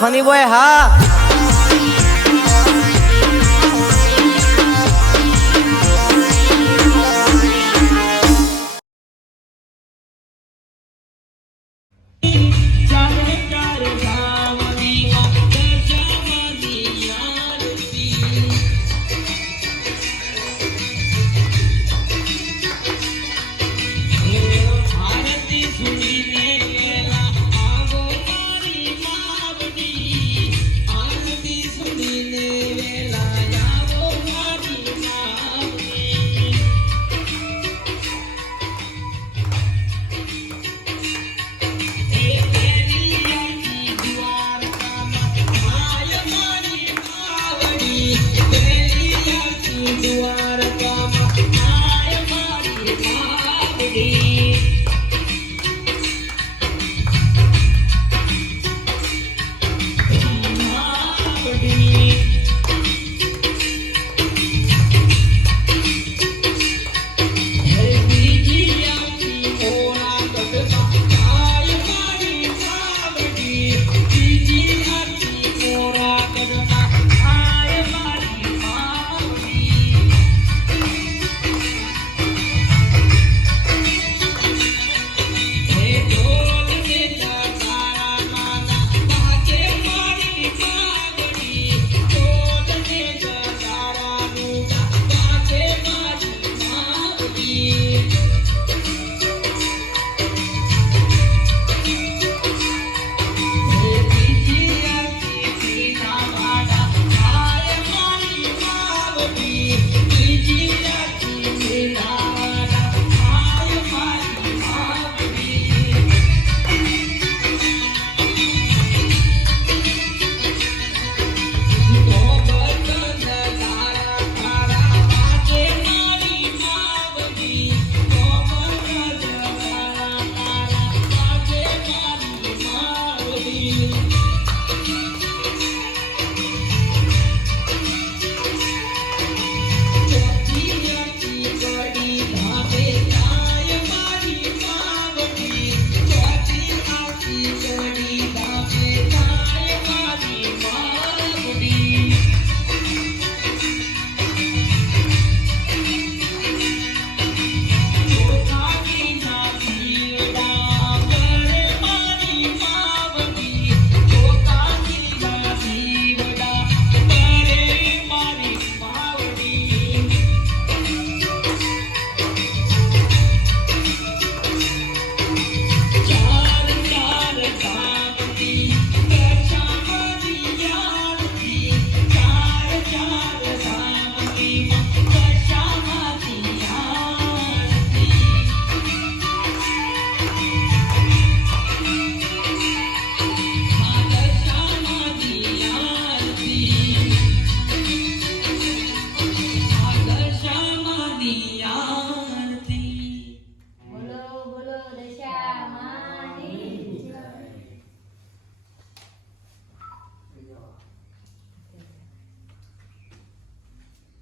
Funny boy હા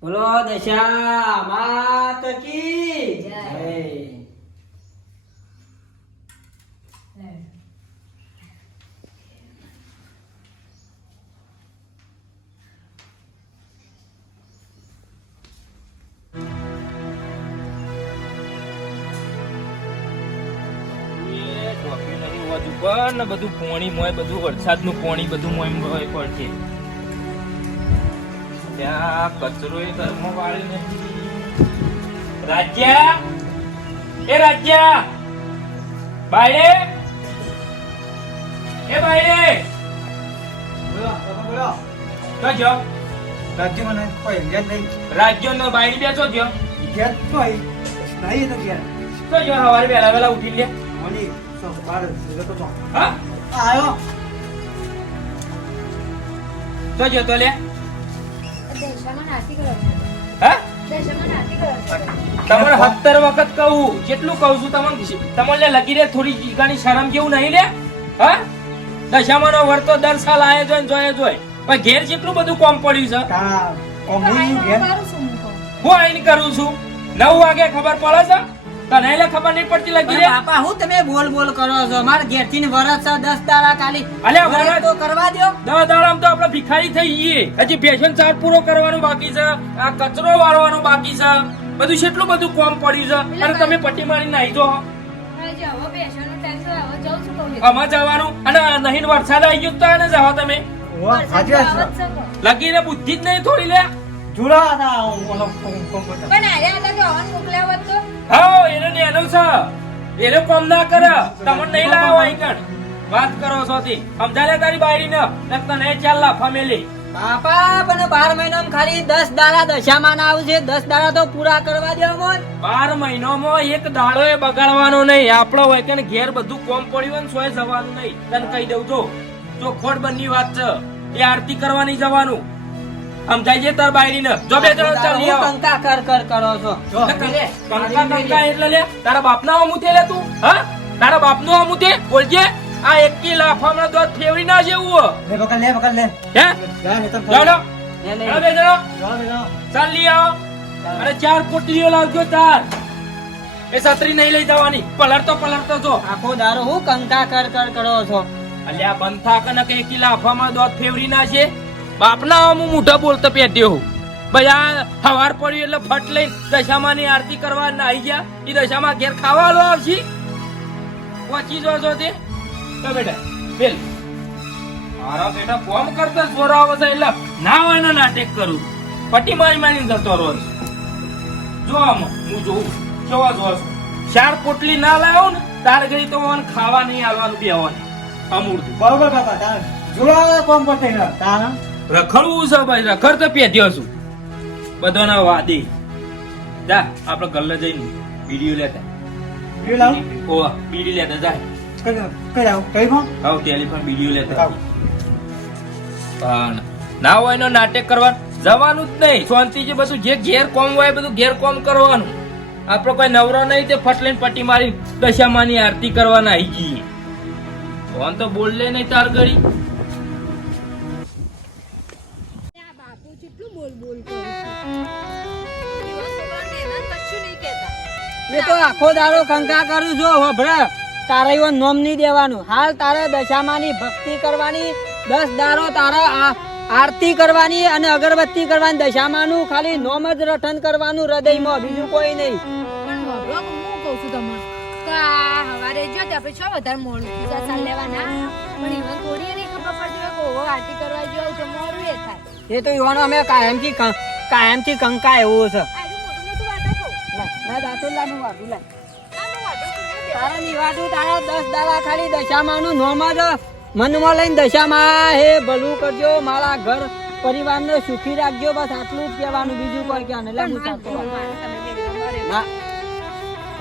બોલો દશા માત કી જય બધું પોણી મોય બધું વરસાદનું પોણી બધું મોય મોય પડશે ત્યાં કચરો એ ઘરમાં વાળી નથી રાજ્યા એ રાજ્યા બાયડે એ બાયડે બોલો બોલો તો જો રાજ્ય મને કોઈ યાદ નહીં રાજ્યનો બાયડી બેસો જો યાદ કોઈ નહીં તો યાર તો જો સવારે વહેલા વહેલા ઉઠી લે ઓલી સો બાર તો તો હા આયો તો જો તો લે દેશમાં નાસી કરો હા દેશમાં નાસી કરો તમારે 70 વખત કહું જેટલું કહું છું તમને લગી રે થોડી જીગાની શરમ જેવું નહીં લે હા દશામાનો વર્તો દર સાલ આયે જોય પણ ઘેર જેટલું બધું કોમ પડ્યું છે તા કોમની ઘેર હું આઈને કરું છું 9 વાગે ખબર પડે છે તને એટલે ખબર નહીં પડતી લગી રે બાપા હું તમે બોલ બોલ કરો છો માર ઘેરથી ને વરસ છે 10 દાડા ખાલી અલ્યા વરસ વરસ તો કરવા દ્યો. 10 દાડામાં તો આપણે ભિખારી થઈ ગઈએ. હજી ફેશન ચાર્ટ પૂરો કરવાનો બાકી છે, આ કચરો વાળવાનો બાકી છે, બધું કેટલું બધું કામ પડ્યું છે. અને તમે પટ્ટી મારી નાહી જો હવે જાઓ, બેસવાનો ટાઈમ તો હવે જાઉં છું કહું છું. આમાં જવાનું અને નહીં વરસાદ આવી ગયો તો એને જવા તમે વાહ, સાચી વાત છે. આવત છે કહો. લગીને બુદ્ધિ જ નહીં થોડી લે. જોડા હતા ઓલો કોમ્પ્યુટર. પણ આરે હતા કે ઓન મોકલ્યા હોત તો હા એને નેનો છે, એને કામ ના કરે. તમને નહીં લાવો આઈકણ વાત કરો છો તે સમજાય લે તારી બાયરીને ને તને ચાલ લાફા મેલી. બાપા પણ 12 મહિનામાં ખાલી 10 દાડા દશામાન આવશે 10 દાડા તો પૂરા કરવા દ્યો મોન. 12 મહિનામાં એક દાડો એ બગાડવાનો નહીં. આપણો હોય કે ઘેર બધું કોમ પડ્યું હોય ને સોય જવાનું નહીં. તને કહી દઉં જો ખોટ બની વાત છે. એ આરતી કરવાની જવાનું સમજાય છે તાર બાયરીને. જો બે જણો ચાલી આવો. હું કંકા કર કર કરો છો જો, કંકા એટલે લે તારા બાપના અમુથે લે તું. હા તારા બાપનો અમુથે બોલજે. આ એકી લાફામાં દોત ફેવરી ના જેવું લે પકડ લે પકડ લે. હે જા ને તો જાડો લે, લે. બે જણો જા. ચાલ લઈ આવો. અને 4 પોટલીઓ લાવજો 4. એ છત્રી નહીં લઈ જવાની. પલળતો જો. આખો દારો હું કંકા કર કર કરો છો. અલ્યા બંધ થાક ને કે એકી લાફામાં દોત ફેવરી ના છે. બાપના હું મોઢા બોલતો પેટ્યો ભાઈ. આ હવાર પડ્યું એટલે ફટ લઈને દશામાં ની આરતી કરવા ના આવી ગયા. એ દશામાં ઘેર ખાવા લો આવશી પહોંચી જો છો તે તો બેટા બેલ મારા બેટા કોમ કરતા જોરા આવે છે એટલે ના હોય ને નાટક કરું. પટ્ટી મારી મારીને જતો રોજ જો આમાં હું જોઉં કેવા જોવા છું. 4 પોટલી ના લાવ્યો ને તાર ઘડી તો મને ખાવા નહીં આવવાનું બેવાનું અમૂર્ત બરોબર બાપા તાર જોડા કોમ્પ્યુટર છે તાર. રખડવું છે ભાઈ. રખડ તો પેટ્યો છું બધાના વાદી. જા આપણે ગલ્લે જઈને વિડીયો લેતા. એ લાવ ઓ બીડી લેતા જાય. કઈ આવ કઈ માં આવ ટેલિફોન વિડીયો લેતા. પણ ના હોય નો નાટક કરવાનું જવાનું જ નહીં. શાંતિથી બધું જે ઘેર કોમ હોય બધું ઘેર કોમ કરવાનું. આપણો કોઈ નવરો નહીં તે ફટ લઈને પટ્ટી મારી દશામાની આરતી કરવાના આવી જઈએ. ફોન તો બોલ લે નહીં તાર ઘડી. આ બાપુ કેટલું બોલ બોલ કરે છે. એવા છોકરાને એના કશું નહીં કહેતા. એ તો આખો દાડો કંકા કરું છો હોભળે. તારે એવો નોમ નહીં દેવાનું. હાલ તારે દશામાની ભક્તિ કરવાની 10 દાડો તારે આરતી કરવાની અને અગરબત્તી કરવાની. દશામાનું ખાલી નોમ જ રટન કરવાનું હૃદયમાં, બીજું કોઈ નહીં. પણ બાબા, હું કહું છું તમને કે આ હવારે જો તે આપણે છો વધારે મોડું પૂજા ચાલ લેવાના. પણ એમાં થોડી એની ખબર પડતી હોય કે ઓવો આરતી કરવા જો તો મોડું એ થાય. એ તો એવાનો અમે કાયમથી કંકા એવું છે. આજુ મોટું મોટું વાટા કહું. ના દાંતોલાનું વાઢું લાય. આનું વાટું પૂછ્યું બે. તારા નિવાડું તારા 10 દાડા ખાલી દશામાનું નોમ જ મનમાં લઈને દશામાં હે ભલું કરજો, મારા ઘર પરિવારને સુખી રાખજો, બસ આટલું જ કહેવાનું, બીજું કોઈ કહેવાનું. એટલે હું ચાલતો હોઉં. તમે બે ઘરે ના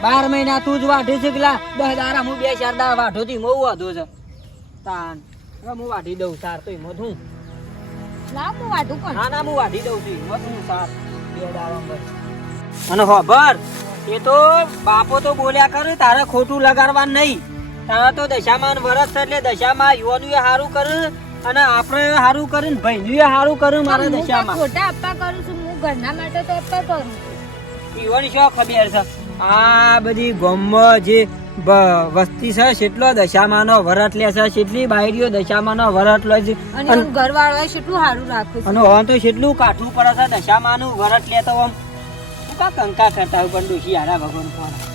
12 મહિના તું જ વાઢી છે કેટલા 10 દાડા હું 2-4 દાડા વાઢો થી બહુ વાઢો છે તાન. હવે હું વાઢી દઉં સાર તો હિંમત હું. લાવ હું વાટું કોણ. ના હું વાઢી દઉં છું હિંમત હું સાર 2 દાડા બસ. અને હોભર એ તો બાપો તો બોલ્યા કરે તારે ખોટું લગાડવાનું નહીં. તારા તો દશામાન વરસ છે એટલે દશામાં યુવાનું સારું કરે અને આપણે સારું કરે ને ભાઈનું સારું કરે. મારા હું દશામાં ખોટા અપ્પા કરું છું. હું ઘરના માટે તો અપ્પા કરું છું. ઈવન શું ખબર છે આ બધી ગામમાં જે વસ્તી છે કેટલો દશામાનો વરત લે છે, કેટલી બાયરીઓ દશામાનો વરત લે છે. અને હું ઘરવાળો હોય કેટલું સારું રાખું છું. અને હવે તો કેટલું કાઠું પડે છે દશામાનું વરત લેતો આમ શું કા કંકા કરતા હોય પણ ડોશી હારા ભગવાન ફોના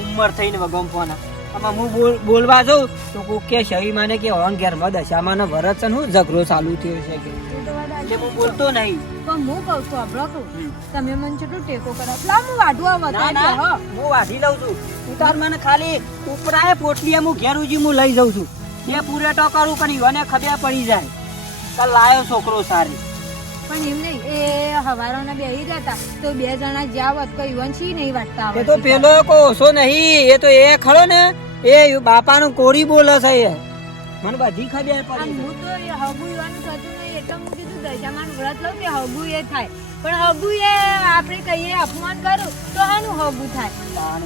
ઉંમર થઈને ભગવાન ફોના. આમાં હું બોલવા જાઉં તો કોક કે શરી માને કે હોન ઘેરમાં દશામાનો વરત છે ને હું ઝઘડો ચાલુ થયો છે કે એ તો વાત એટલે હું બોલતો નહીં. પણ હું કહું છું અબળો કહું તમે મને કેટલું ટેકો કરો. લાવ હું વાઢું આ ના વધારે ના હું વાઢી લઉં છું. તું તાર મને ખાલી ઉપરાય પોટલી હું ઘેર ઉજી હું લઈ જાઉં છું. બે પૂરેટો કરું પણ ઈવને ખબર પડી જાય કે લાયો છોકરો સારી. પણ એમ નહીં એ હવારોના બેહી જતા તો 2 જણા જ્યાં હોત કોઈ ઈવન છી નહીં વાટતા એ તો પેલો કોઈ ઓછો નહીં. એ તો એ ખરો ને એ બાપાનું કોરી બોલે છે એ મને બધી ખબર પડી. હું તો એ હગુ ઈવાનું થતું નહીં એટલે હું કીધું દશામાન વ્રત લઉં કે હગુ એ થાય. પણ હગુ એ આપણે કહીએ અપમાન કરું તો હાનું હગુ થાય.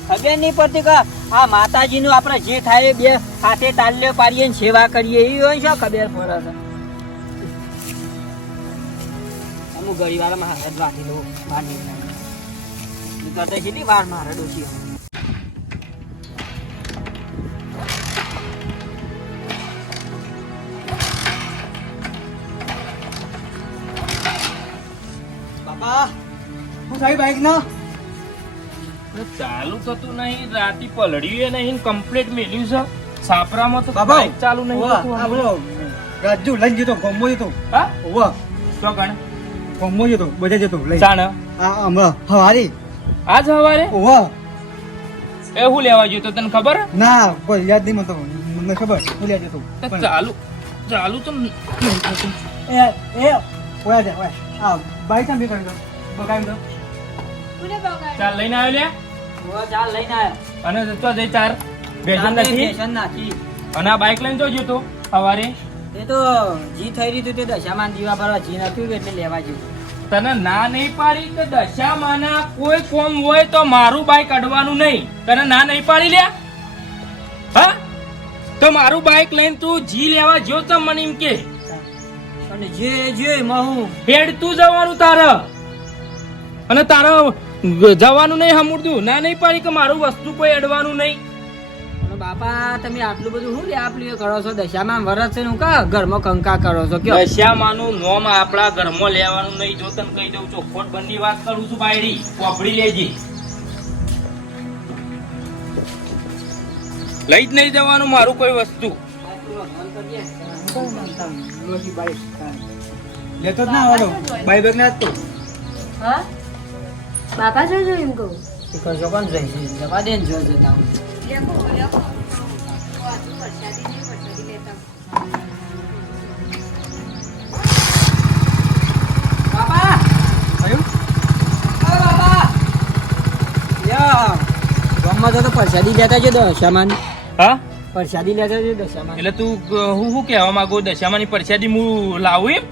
ખબર નહીં પડતી કે આ માતાજી નું આપડે જે થાય બે હાથે તાલ્યો પાડીએ ને સેવા કરીએ એ હોય શું ખબર પડે છે. અમુક ગરીબ વાળામાં હાથ વાટી લઉં વાટી કરતા કેટલી વાર મારે ડોસી બાઈક ના ચાલુ થતું નહીં, રાતી પલડ્યું નહીં, કમ્પ્લીટ મેલ્યું છે. છાપરામાં તો બાબા, બાઈક ચાલુ નહીં ઓવા, થતું. આ બોલો રાજુ લઈને જતો ગમો જતો હા ઓવા તો ગણ ગમો જતો બધે જતો લઈ ચાણ આ હમણાં હવારી આજ સવારે ઓવા એ હું લેવા ગયો તો તને ખબર? ના કોઈ યાદ નહીં મને તો મને ખબર હું લે જતો તો ચાલુ ચાલુ તો નહીં થતું. એ ઓયા જા ઓયા આ બાઈક ના બે કરી દો બગાઈ દો કોને બગાડ્યું? ચાલ લઈને આવ્યો લે. ઓ ચાલ લઈને આવ્યો અને તો જઈ ચાર બેસન નથી. બેસન નાખી અને આ બાઈક લઈને જોજો તો સવારે. એ તો જી થઈ રહ્યું હતું તે દશામાન દીવા ભરવા જી નતું એટલે લેવા જેવું. તને ના નહીં પાડી કે દશામાના કોઈ કોમ હોય તો મારું બાઈક અડવાનું નહીં. તને ના નહીં પાડી લે હા તો મારું બાઈક લઈને તું જી લેવા જો તો મને એમ કે અને જે જે હું હેડ તું જવાનું તારે અને તારે જવાનું નહીં હમુરદું. ના નહીં પાડી કે મારું વસ્તુ કોઈ અડવાનું નહીં. અને બાપા તમે આટલું બધું શું લે આપલું કરો છો દશામાં વરસ છે નું કા ઘરમાં કંકા કરો છો કયો દશામાનું નોમ આપણા ઘરમાં લેવાનું નહીં. જો તને કહી દઉં ચોખોટ બંની વાત કરું છું બાયડી વાપરી લેજે. લઈ જ નહીં જવાનું મારું કોઈ વસ્તુ. લેતો જ ના આવડો બાઈક બેગ ના તો હા બાપા જોજો એમ કહું. કરશો કોણ જાય છે જવા દે ને જો જતા હું લેખો લેખો આજુ વરસાદી નહીં વરસાદી લેતા બાપા કયું અરે બાપા યા ગામમાં તો પ્રસાદી લેતા છે દશામાન હા પ્રસાદી લેતા છે દશામાન એટલે તું હું શું કહેવા માંગુ? દશામાની પરસાદી હું લાવું એમ?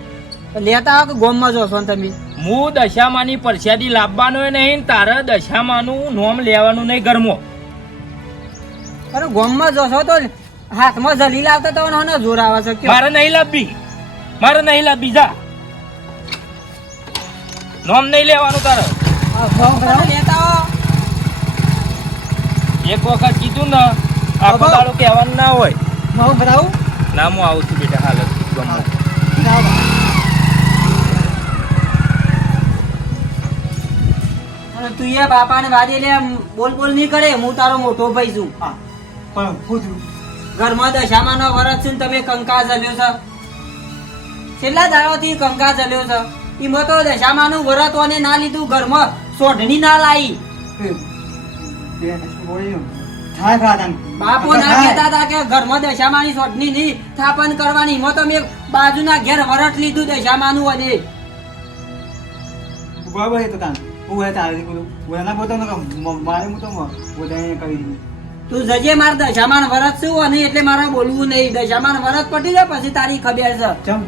લેતા આવો કે ગામમાં જોશો ને તમે હું દશામાની પરસાદી લાવવાનો નહીં. તારે દશામાનું નોમ લેવાનું નહીં ઘરમાં. અરે ગામમાં જોશો તો હાથમાં જલી લાવતા તો ને જોર આવે છે કયો મારે નહીં લાવવી, મારે નહીં લાવવી. જા નોમ નહીં લેવાનું તારે. લેતા આવો એક વખત કીધું ને આખો બાબા. દાડો કહેવાનું ના હોય. હું ભરાવું ના હું આવું છું બેટા હાલ જ ગામમાં. અને તું એ બાપાને વાજે લે બોલ બોલ નહીં કરે હું તારો મોટો ભાઈ છું હા પણ હું થયું ઘરમાં દશામાં નો વરસ છે ને તમે કંકા જલ્યો છે છેલ્લા દાડોથી કંકા જલ્યો છે એમાં તો દશામાં નું વરત ઓને ના લીધું ઘરમાં સોઢણી ના લાવી થાય ખાતા બાપો ના કહેતા હતા કે ઘરમાં દશામાની સોઢણી ની સ્થાપન કરવાની એમાં તો મેં બાજુના ઘેર વરત લીધું દશામાં નું અને બરાબર એ તો તાન હું હે તારે બોલું હું ના બોલતો ને મારે હું તો વધારે કરી દીધું તું જજે મારે દશામાન વરત શું અને એટલે મારે બોલવું નહીં દશામાન વરત પટી જાય પછી તારી ખબર છે ચમ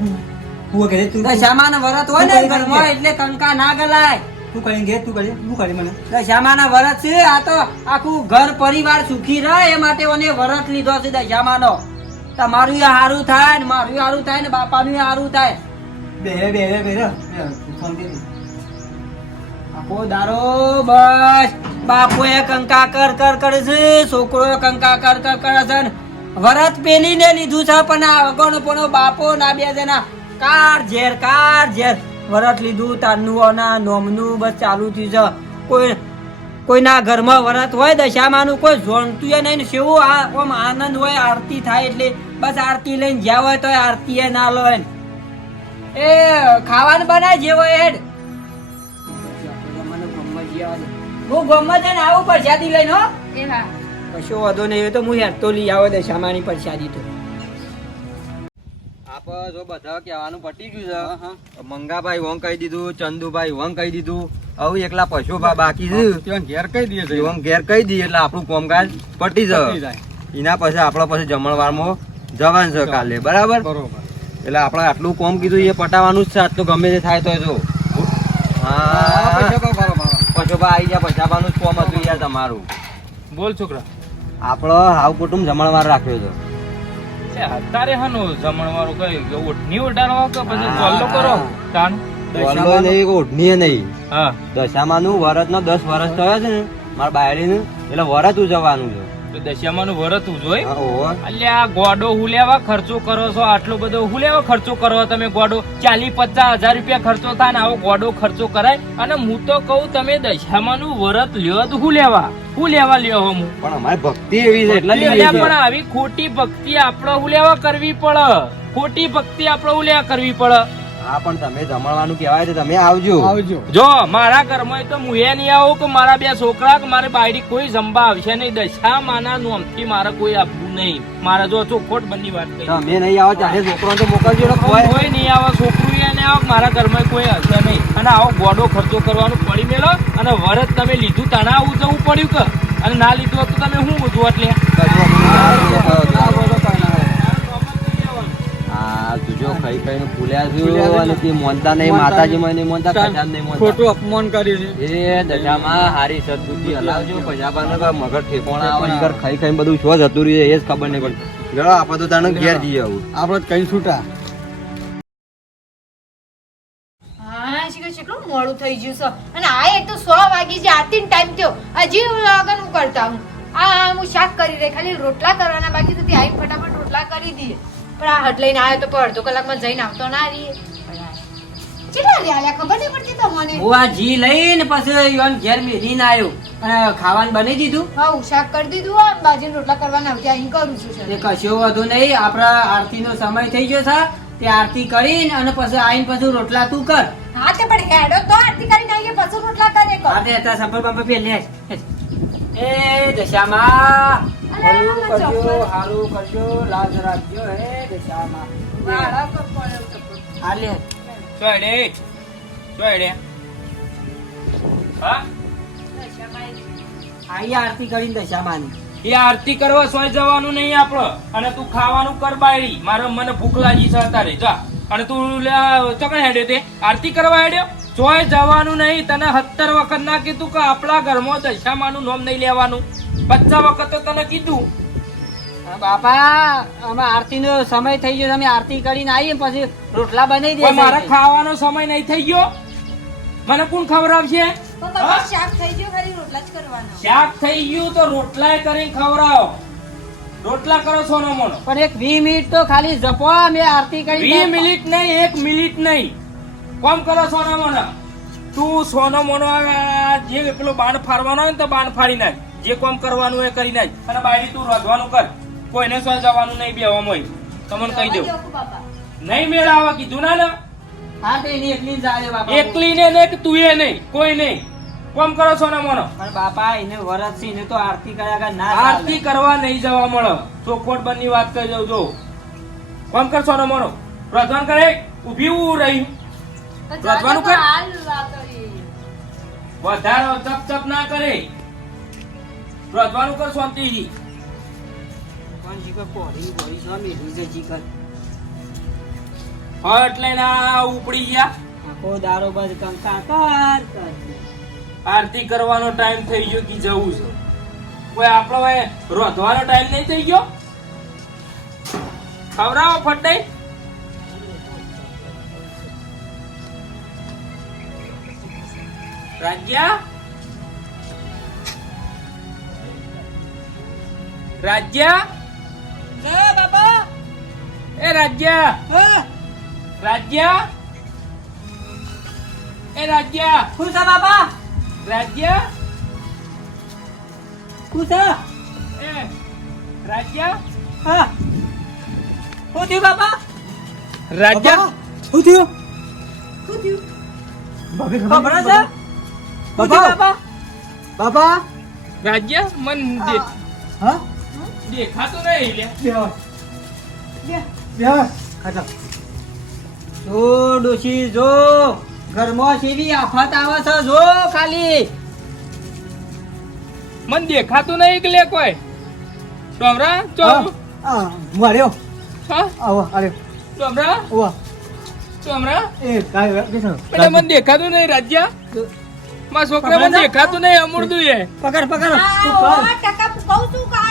હું કહે તું દશામાન વરત હોય ને ઘરમાં એટલે કંકા ના ગલાય તું કરી ઘેર તું કરી હું કરી મને દશામાના વરત છે આ તો આખું ઘર પરિવાર સુખી રહે એ માટે ઓને વરત લીધો છે દશામાનો તમારું હારું થાય ને મારું હારું થાય ને બાપાનું હારું થાય બે ફોન દે આખો દારો બસ બાપોએ કંકા કર કર કરે છે છોકરોએ કંકા કર કર કરે છે ને વરત પેલી ને લીધું છે પણ આ અગણો પણ બાપો ના બે જણા કાર ઝેર વરત લીધું તારનું ના નોમનું બસ ચાલુ થયું છે કોઈના ઘરમાં વરત હોય દશામાનું કોઈ જોણતું નહીં ને સેવું આમ આનંદ હોય આરતી થાય એટલે બસ આરતી લઈને જ્યાં હોય તો આરતી એ ના લો એ ખાવાનું બનાય જે હોય હેડ હું ગમત જઈને આવું પ્રસાદી લઈને હો એ હા કશો વાંધો નહીં એ તો હું હેડ તો લઈ આવો દશામાની પ્રસાદી તો આપણે જો બધા કહેવાનું પટી ગયું છે મંગાભાઈ વંગ કહી દીધું, ચંદુભાઈ વંગ કહી દીધું, હવે એકલા પશુભા બાકી છે ઘેર કહી દઈએ વંગ ઘેર કહી દઈએ એટલે આપણું કામકાજ પટી જાય. એના પછી આપણા પછી જમણવારમાં જવાનું છે કાલે બરાબર. બરોબર એટલે આપણે આટલું કોમ કીધું એ પટાવવાનું જ છે. આજ તો ગમે તે થાય તો જો હા પશુભા આવી ગયા પછાવાનું જ કોમ હતું યાર તમારું. બોલ છોકરા. આપણો હાવ કુટુંબ જમણવાર રાખ્યો છે. અત્યારે હાનો જમણવારો કઈ ઓઢની ઓઢારો કે પછી ચોલ્લો કરો તાન બોલો નહીં ઓઢનીએ નહીં. હા દશામાનું વરસ નો 10 વર્ષ થયો છે ને મારા બાયડીનું એટલે વરસ ઉજવવાનું છે. તો દશામાનું વરત ઉજોય હા, ઓહો. અલ્યા ગોડો હું લેવા ખર્ચો કરો છો આટલો બધો હું લેવા ખર્ચો કરો તમે ગોડો 40-50 હજાર રૂપિયા ખર્ચો થાય ને આવો ગોડો ખર્ચો કરાય અને હું તો કહું તમે દશામાનું વરત લ્યો તો હું લેવા લ્યો હું પણ અમારી ભક્તિ એવી છે એટલે લઈએ અલ્યા છીએ. પણ આવી ખોટી ભક્તિ આપણે હું લેવા કરવી પડે ખોટી ભક્તિ આપણે હું લેવા કરવી પડે હા પણ તમે જમણવાનું કહેવાય તો તમે આવજો. જો મારા ઘરમાં તો હું એ નહીં આવું કે મારા બે છોકરા કે મારી બાયડી કોઈ જમવા આવશે નહીં દશા માના નોમથી મારે કોઈ આપવું નહીં મારે જો ચોખોટ બંની વાત કરી તમે નહીં આવો ચાલે છોકરાને તો મોકલજો ને કોઈ. કોઈ નહીં આવે છોકરું એ નહીં આવે મારા ઘરમાં કોઈ હશે નહીં અને આવો ગોડો ખર્ચો કરવાનું પડી મેલો અને વરસ તમે લીધું તને આવું જવું પડ્યું કે અને ના લીધું હોત તો તમે શું જોત લે હા તુજો ખાઈ ખાઈને ફૂલ્યા છું અને તે મોનતા નહીં માતાજીમાં નહીં મોનતા કશામાં નહીં મોનતા. ખોટું અપમાન કર્યું છે એ દશામાં હારી સદબુદ્ધિ હલાવજો પૈસાબાને મગર ઠેકોણા આવે ઈગર ખાઈ ખાઈને બધું છો જતું રહ્યું એ જ ખબર નહીં પડતી. ગયો આપણે તો તાણે ઘેર જઈએ આવું. આપણે કઈ છૂટા હા શીખર કેટલું મોડું થઈ ગયું છે અને આ એક તો 100 વાગી છે આરતી ટાઈમ થયો હજી હું લગન હું કરતા હું આ હું શાક કરી રહી ખાલી રોટલા કરવાના બાકી તો ત્યાં આવીને ફટાફટ રોટલા કરી દઈએ પણ આ હટ લઈને આવ્યો તો પણ અડધો કલાકમાં જઈને આવતો ના રહીએ કેટલા રે આલ્યા ખબર નહીં પડતી તમને હું આ જી લઈને પછી ઈવન ઘેર મેલીને આવ્યો અને ખાવાનું બની દીધું. હા હું શાક કરી દીધું આ બાજરીના રોટલા કરવાના હવે અહીં કરું છું તે સર કશો વધુ નહીં આપણા આરતીનો સમય થઈ ગયો છે તે આરતી કરીને અને પછી આવીને પછી રોટલા તું કર. હા તે પણ હેડો તો આરતી કરીને આવીએ પછી રોટલા કરે આ તે હતા સંપલ બંપલ પેલે એ દશામાં હારું કરજો હારું કરજો લાજ રાખજો હે દશામાં આ લે ચોયડે હા આઈ આરતી કરીને દશામાની એ આરતી કરવા સોય જવાનું નહીં આપડે અને તું ખાવાનું કર બાયડી મારે મને ભૂખ લાગી છે અત્યારે જા અને તું ચોકણ હેડ્યો તે આરતી કરવા હેડ્યો સોય જવાનું નહીં તને 70 વખત ના કીધું કે આપણા ઘરમાં દશામાનું નામ નહીં લેવાનું 50 વખત તો તને કીધું બાપા અમે આરતીનો સમય થઈ ગયો તમે આરતી કરીને આવીએ પછી રોટલા બનાવી દે પણ મારે ખાવાનો સમય નહીં થઈ ગયો મને કોણ ખવડાવશે શાક થઈ ગયું ખાલી રોટલા જ કરવાના શાક થઈ ગયું તો રોટલાય કરીને ખવડાવો રોટલા કરો સોનો મોનો પણ એક 20 મિનિટ તો ખાલી જપો મેં આરતી કરી 20 મિનિટ નહીં 1 મિનિટ નહીં કોમ કરો સોનો મોનો તું સોનો મોનો જે પેલો બાણ ફાડવાનો હોય ને તો બાણ ફાડી નાખ જે કોમ કરવાનું એ કરી નાખ અને બાયડી તું રોધવાનું કર કોઈને સો જવાનું નહીં બેવામાં તમને કહી દઉં નહીં મેળ આવે કીધું ના ને હા તે એની એકલી જ જાય બાપા એકલી ને નહીં કે તું એ નહીં કોઈ નહીં કોમ કરો સોનો મોનો પણ બાપા એને વરસ છે એને તો આરતી કર્યા વગર ના આરતી કરવા નહીં જવા મળે ચોખવટ બંધની વાત કરી દઉં જો કોમ કર સોનો મોનો રોધવાનું કરે ઉભી રહી રોધવાનું કર વધારો ચપ ચપ ના કરે રોધવાનું કર શાંતિથી પણ શીખર પોરી બોરી છો મેલી છે શીખર હા એટલે ના ઉપડી ગયા આખો દારો બસ કંકાકાર કરતી. આરતી કરવાનો ટાઈમ થઈ ગયો કે જવું છે કોઈ આપણો હવે રોધવાનો ટાઈમ નહીં થઈ ગયો ખવડાવો ફટાઈ રાજ્યા રાજ્યા બાપા એ રાજ્યા રાજ્યા એ રાજ્યા શું છે બાપા રાજ્યા શું છે એ રાજ્યા હા શું થયું બાપા રાજ્યા શું થયું ખબર છે શું થયું બાપા બાપા રાજ્યા મન હા દેખાતું નહીં લે ખાતા જો ડોશી જો ઘરમાં કેવી આફત આવે છે જો ખાલી મન દેખાતું નહીં કે લે કોઈ ડોમરા ચો હું આર્યો હા આવો આર્યો ડોમરા ઓવા ડોમરા એ કાય બેસો એટલે મન દેખાતું નહીં રાજ્યા મારા છોકરા મને દેખાતું નહીં અમૂર્દું એ પકડ પકડ તું કર. ટકા કહું છું કે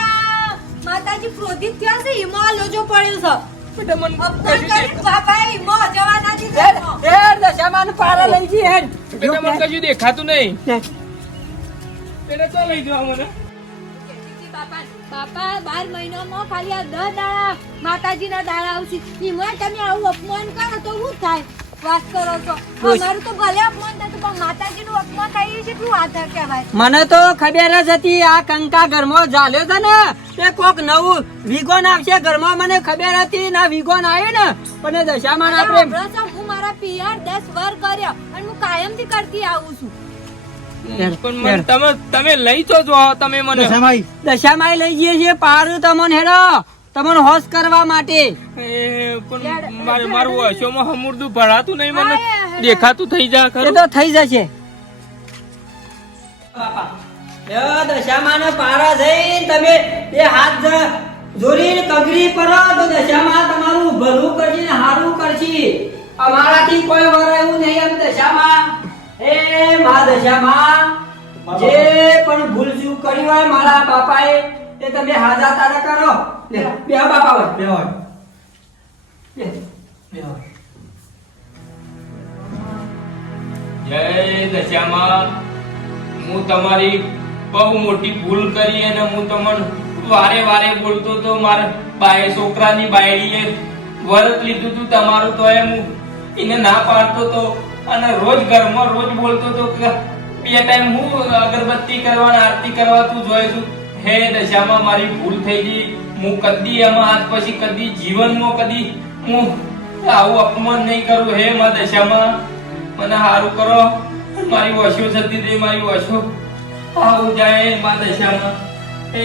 માતાજી ક્રોધિત થયા છે એમાં લોજો પડ્યો છે બેટા મન અપમાન કરીને બાપાએ એમાં જવા ના દીધો હેડ દશામાન પારા લઈ જી હેડ બેટા મન કશું દેખાતું નહીં બેટા ચો લઈ જવા મને બાપા બાપા 12 મહિનામાં ખાલી આ 10 દાડા માતાજીના દાડા આવશે એમાં તમે આવું અપમાન કરો તો શું થાય વાત કરો છો અમારું તો ભલે અપમાન થતું પણ માતાજીનું અપમાન થાય એ કેટલું આધાર કહેવાય મને તો ખબર જ હતી આ કંકા ઘરમાં ઝાલ્યો છે ને તે કોક નવું વિગોન આવશે ઘરમાં મને ખબર હતી ના વિગોન આવ્યું ને પણ એ દશામાં ના પ્રેમ હું મારા પિયર 10 વાર કર્યો અને હું કાયમથી કરતી આવું છું પણ તમે લઈ તો જો તમે મને દશામાઈ દશામાં લઈ જઈએ છીએ પારું તમને હેડો તમને હોશ કરવા માટે પણ મારું હશોમાં હમુરદું ભરાતું નહીં મને દેખાતું થઈ જાય એ ખરું તો થઈ જશે દશામાં પારા જઈને તમે એ હાથ જોડીને કગરી પરો તો દશામાં તમારું ભલું કરશે ને સારું કરશે અમારાથી કોઈ વર એવું નહીં અમે દશામાં એ મા દશામાં જે પણ ભૂલ ચૂક કરી હોય મારા બાપાએ તે તમે હાજા તારા કરો લે બે બાપા હોય બે હોય જય દશામાં હું તમારી બહુ મોટી ભૂલ કરી અને હું તમને વારે વારે બોલતો તો મારા બાય છોકરાની બાયડીએ વરત લીધું તું તમારું તો એમ હું એને ના પાડતો તો અને રોજ ઘરમાં રોજ બોલતો તો કે 2 ટાઈમ હું અગરબત્તી કરવા અને આરતી કરવા તું જોઈ છું હે દશામાં મારી ભૂલ થઈ ગઈ હું કદી એમાં આજ પછી કદી જીવનમાં કદી હું આવું અપમાન નહીં કરું હે માં દશામાં મને સારું કરો મારી વશો જતી રહી મારી વશો આવું જાય માં દશામાં હે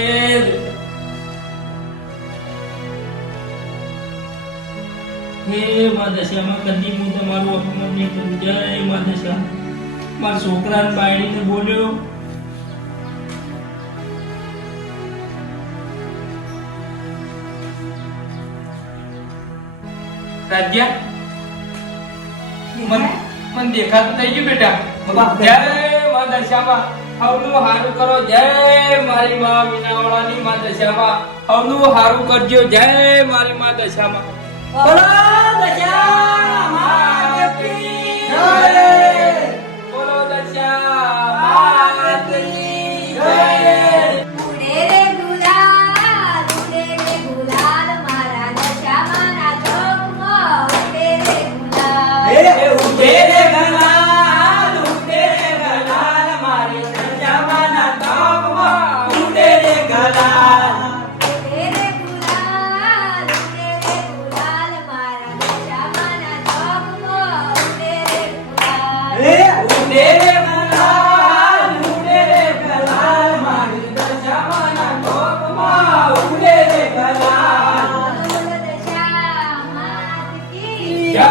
માં દશામાં કદી હું તમારું અપમાન નહીં કરું જય માં દશા મારા છોકરાને બાયડીને બોલ્યો રાજ્યા મન દેખાતું થઈ ગયું બેટા જય માં દશામાં હવનું હારું કરો જય મારી માં મીનાવાળાની માં દશામાં હવનું હારું કરજો જય મારી માં દશામાં બોલો દશામાં કી જય બોલો દશામાં કી જય ઉડે રે ગુલાલ મારા દશામાના ચોકમાં ઉડે રે ગુલાલ ઉડે રે ગલાલ મારી દશામાના ચોકમાં ઉડે રે ગલાલ ઉડે રે ગુલાલ મારા દશામાના ચોકમાં ઉડે રે ગુલાલ ઉડે રે ગલાલ મારી દશામાના ચોકમાં ઉડે રે ગલાલ બોલો દશામાત કી જય